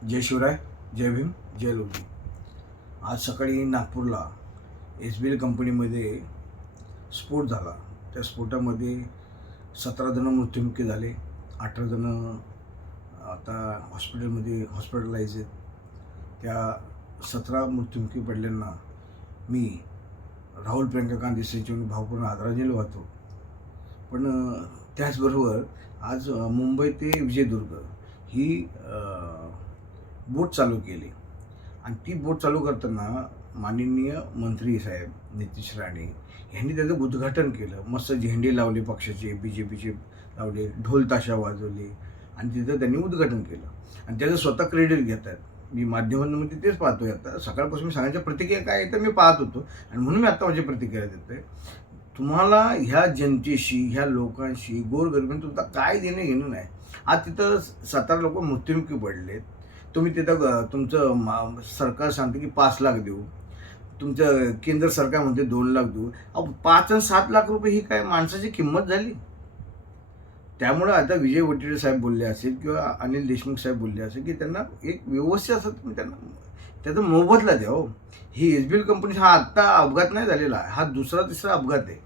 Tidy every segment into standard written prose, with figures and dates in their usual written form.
जय शिवराय, जय भीम, जय लोधी. आज सकाळी नागपूरला SBL कंपनीमध्ये स्फोट झाला. त्या स्फोटामध्ये 17 जण मृत्युमुखी झाले. 18 जण आता हॉस्पिटलमध्ये हॉस्पिटलाइज आहेत. त्या 17 मृत्युमुखी पडल्यांना मी राहुल प्रियंका गांधी यांची भावपूर्ण आदरांजली वाहतो. पण त्याचबरोबर आज मुंबई ते विजयदुर्ग ही बोट चालू केली आणि ती बोट चालू करताना माननीय मंत्री साहेब नितीश राणे यांनी त्याचं उद्घाटन केलं. मस्त झेंडे लावले, पक्षाचे BJPचे लावले, ढोल ताशा वाजवले आणि तिथं त्यांनी उद्घाटन केलं आणि त्याचं स्वतः क्रेडिट घेतात. मी माध्यमांमध्ये तेच पाहतोय. आता सकाळपासून मी सांगायच्या प्रतिक्रिया काय आहे तर मी पाहत होतो आणि म्हणून मी आता माझी प्रतिक्रिया देतोय. तुम्हाला ह्या जनतेशी, ह्या लोकांशी, गोरगरिबांशी तुमचा काय देणं घेणं नाही. आज तिथं 17 लोक मृत्युमुखी पडलेत. तुम्ही तिथं तुमचं सरकार सांगते की 5 लाख देऊ, तुमचं केंद्र सरकार म्हणते 2 लाख देऊ. 5 आणि 7 लाख रुपये ही काय माणसाची किंमत झाली? त्यामुळं आता विजय वडेट्टीवार साहेब बोलले असेल किंवा अनिल देशमुख साहेब बोलले असेल की त्यांना एक व्यवस्थित असं तुम्ही त्यांना त्याचा मोबदला द्या. हो, ही SBL कंपनी हा आत्ता अपघात नाही झालेला, हा दुसरा-तिसरा अपघात आहे.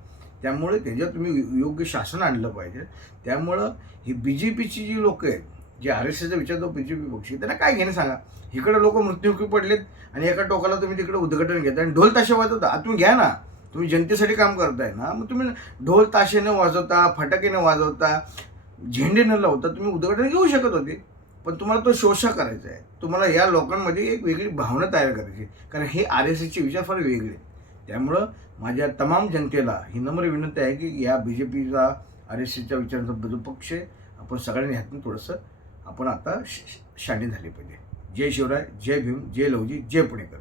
त्यामुळे त्याच्यात तुम्ही योग्य शासन आणलं पाहिजे. त्यामुळं ही BJPची जी लोकं आहेत, जे RSSचा विचारतो BJP पक्षी, त्यांना काय घेणं सांगा. इकडे लोक मृत्युमुखी पडलेत आणि एका टोकाला तुम्ही तिकडे उद्घाटन घेता आणि ढोल ताशे वाजवता. तुम्ही घ्या ना, तुम्ही जनतेसाठी काम करताय ना, मग तुम्ही ढोल ताशे न वाजवता, फटाके न वाजवता, झेंडे न लावता तुम्ही उद्घाटन घेऊ शकत होते. पण तुम्हाला तो शोषा करायचा आहे. तुम्हाला या लोकांमध्ये एक वेगळी भावना तयार करायची, कारण हे RSSचे विचार फार वेगळे आहेत. त्यामुळं माझ्या तमाम जनतेला ही नम्र विनंती आहे की या BJPचा RSSच्या विचारांचा जो पक्ष आहे, आपण सगळ्यांनी ह्यातून थोडंसं आपण आता शाणे झाले पाहिजे. जय शिवराय, जय भीम, जय लवजी, जय पुणेकर.